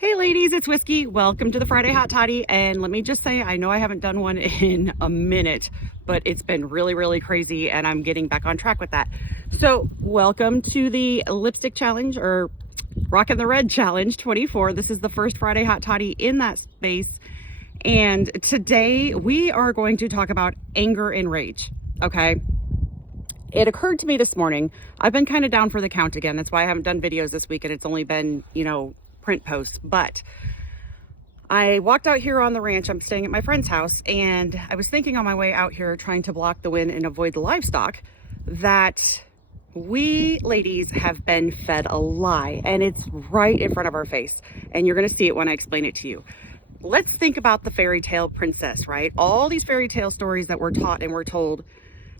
Hey ladies, it's Whiskey. Welcome to the Friday Hot Toddy. And let me just say, I know I haven't done one in a minute, but it's been really crazy and I'm getting back on track with that. So welcome to the Lipstick Challenge, or Rockin' the Red Challenge 24. This is the first Friday Hot Toddy in that space. And today we are going to talk about anger and rage, okay? It occurred to me this morning, I've been kind of down for the count again. That's why I haven't done videos this week and it's only been, print posts. But I walked out here on the ranch. I'm staying at my friend's house, and I was thinking on my way out here, trying to block the wind and avoid the livestock, that we ladies have been fed a lie, and it's right in front of our face, and you're going to see it when I explain it to you. Let's think about the fairy tale princess, right? All these fairy tale stories that we're taught and we're told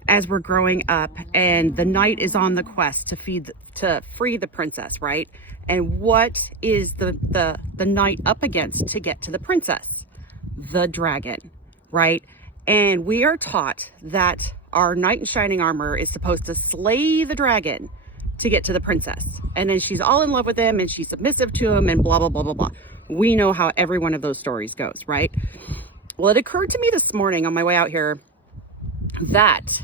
as we're growing up, and the knight is on the quest to free the princess, right? And what is the knight up against to get to the princess? The dragon, right? And we are taught that our knight in shining armor is supposed to slay the dragon to get to the princess, and then she's all in love with him and she's submissive to him and blah blah blah. We know how every one of those stories goes, right? Well, it occurred to me this morning on my way out here that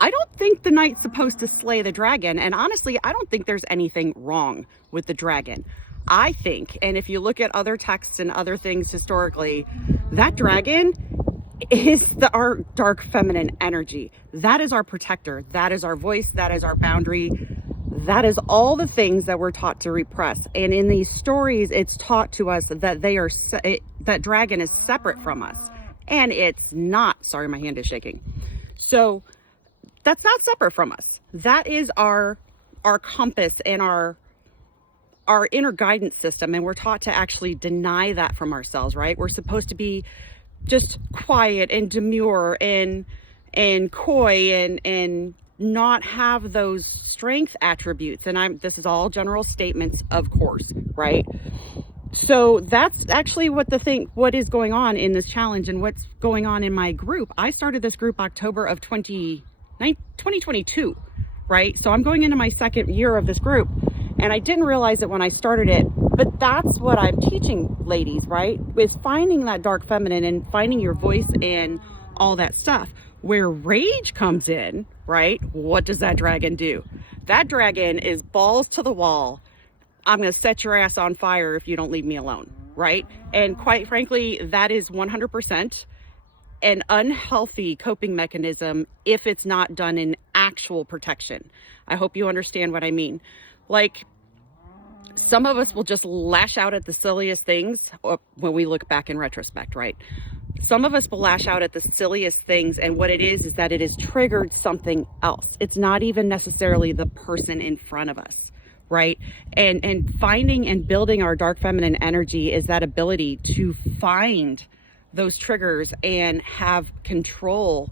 I don't think the knight's supposed to slay the dragon. And honestly, I don't think there's anything wrong with the dragon. I think, and if you look at other texts and other things historically, that dragon is our dark feminine energy. That is our protector. That is our voice. That is our boundary. That is all the things that we're taught to repress. And in these stories, it's taught to us that that dragon is separate from us. And it's not. Sorry, my hand is shaking. So that's not separate from us. That is our compass and our inner guidance system. And we're taught to actually deny that from ourselves, right? We're supposed to be just quiet and demure and coy and not have those strength attributes. And this is all general statements, of course, right? So that's actually what is going on in this challenge and what's going on in my group. I started this group October of 2022, right? So I'm going into my second year of this group, and I didn't realize it when I started it, but that's what I'm teaching ladies, right? With finding that dark feminine and finding your voice and all that stuff. Where rage comes in, right? What does that dragon do? That dragon is balls to the wall. I'm going to set your ass on fire if you don't leave me alone, right? And quite frankly, that is 100% an unhealthy coping mechanism if it's not done in actual protection. I hope you understand what I mean. Like, some of us will just lash out at the silliest things when we look back in retrospect, right? Some of us will lash out at the silliest things, and what it is that it has triggered something else. It's not even necessarily the person in front of us, right? And finding and building our dark feminine energy is that ability to find those triggers and have control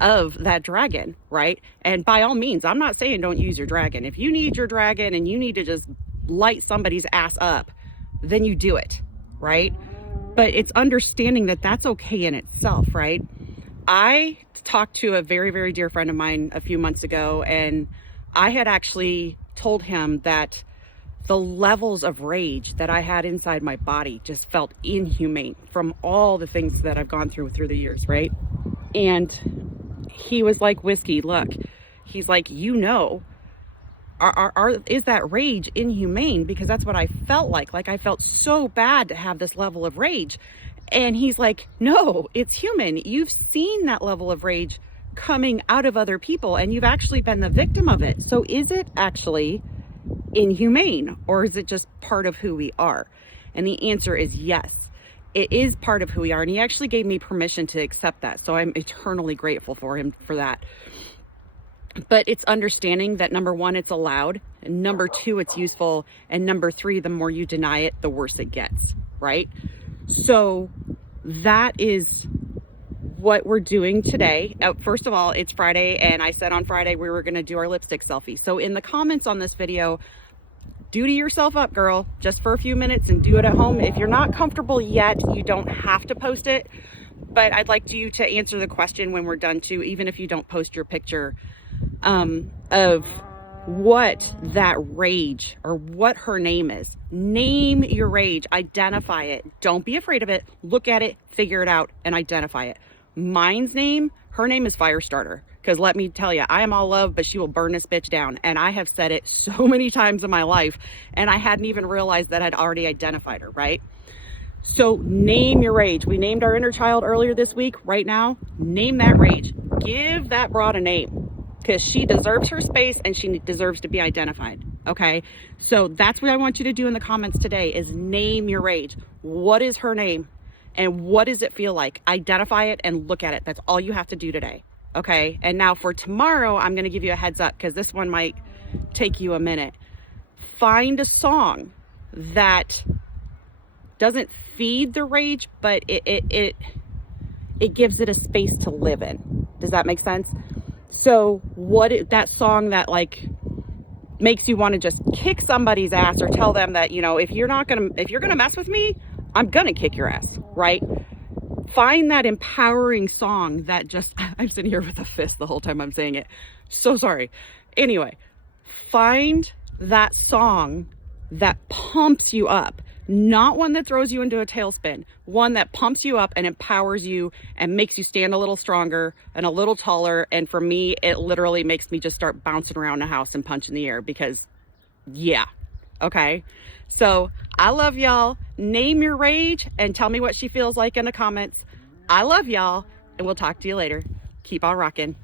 of that dragon, right? And by all means, I'm not saying don't use your dragon. If you need your dragon and you need to just light somebody's ass up, then you do it, right? But it's understanding that that's okay in itself, right? I talked to a very dear friend of mine a few months ago, and I had actually told him that the levels of rage that I had inside my body just felt inhumane from all the things that I've gone through the years, right? And he was like, Whiskey, look, he's like, is that rage inhumane? Because that's what I felt like. Like, I felt so bad to have this level of rage. And he's like, no, it's human. You've seen that level of rage coming out of other people, and you've actually been the victim of it. So is it actually inhumane, or is it just part of who we are? And the answer is yes, it is part of who we are. And he actually gave me permission to accept that. So I'm eternally grateful for him for that. But it's understanding that, number one, it's allowed, and number two, it's useful, and number three, the more you deny it, the worse it gets, right? So that is what we're doing today. First of all, it's Friday, and I said on Friday we were going to do our lipstick selfie. So in the comments on this video, duty yourself up, girl, just for a few minutes and do it at home. If you're not comfortable yet, you don't have to post it, but I'd like you to answer the question when we're done too, even if you don't post your picture of what that rage or what her name is. Name your rage, identify it. Don't be afraid of it. Look at it, figure it out, and identify it. Mine's name, her name is Firestarter. Because let me tell you, I am all love, but she will burn this bitch down. And I have said it so many times in my life, and I hadn't even realized that I'd already identified her, right? So name your rage. We named our inner child earlier this week. Right now, name that rage. Give that broad a name, because she deserves her space and she deserves to be identified. Okay, so that's what I want you to do in the comments today is name your rage. What is her name and what does it feel like? Identify it and look at it. That's all you have to do today. Okay, and now for tomorrow, I'm going to give you a heads up because this one might take you a minute. Find a song that doesn't feed the rage, but it gives it a space to live in. Does that make sense? So that song that like makes you want to just kick somebody's ass or tell them that, you know, if you're gonna mess with me, I'm gonna kick your ass, right? Find that empowering song that just, I'm sitting here with a fist the whole time I'm saying it. So sorry. Anyway, find that song that pumps you up. Not one that throws you into a tailspin, one that pumps you up and empowers you and makes you stand a little stronger and a little taller. And for me, it literally makes me just start bouncing around the house and punching the air because yeah. Okay. So I love y'all. Name your rage and tell me what she feels like in the comments. I love y'all and we'll talk to you later. Keep on rocking.